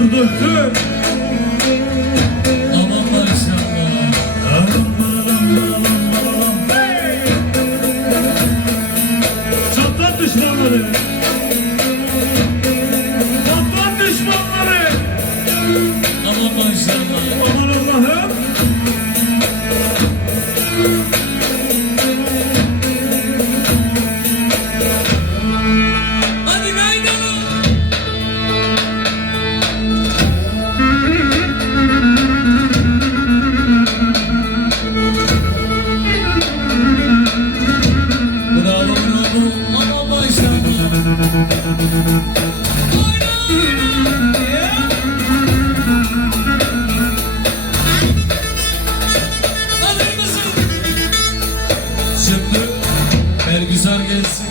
vurdu tüm Amanlar İslam'a Çatlat düşmanları. Çatlat düşmanları. Amanlar İslam'a Amanlar Gelsin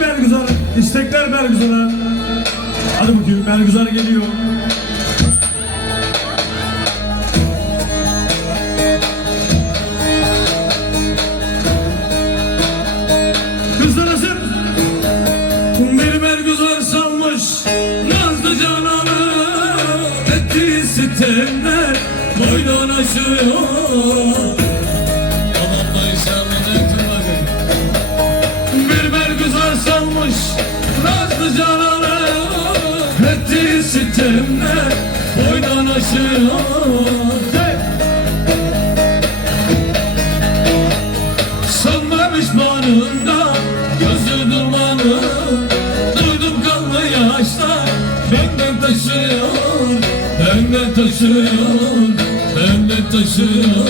Bergüzar. İstekler Bergüzar'a. Hadi bakayım Bergüzar geliyor. Kızlar hazır. Beni Bergüzar salmış. Nazlı cananı. Ettiği sitemler. Boydan aşıyor. Sitemler. Boydan. Hey! Sönmemiş bağrında gözü dumanı Duydum kanlı yaşlar benden taşıyor Benden taşıyor Benden taşıyor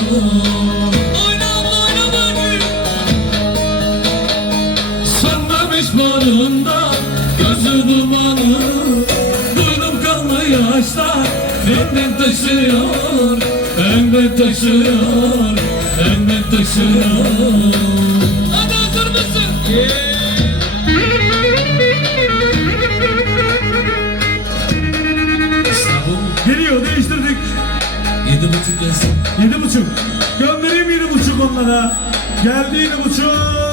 Oynama oynama gül Sönmemiş bağrında taşıyor Benden taşıyor Benden taşıyor Hadi hazır mısın? Geliyor değiştirdik. Yedi buçuk gelsin. Yedi buçuk. Göndereyim yedi buçuk onlara. Geldi yedi buçuk.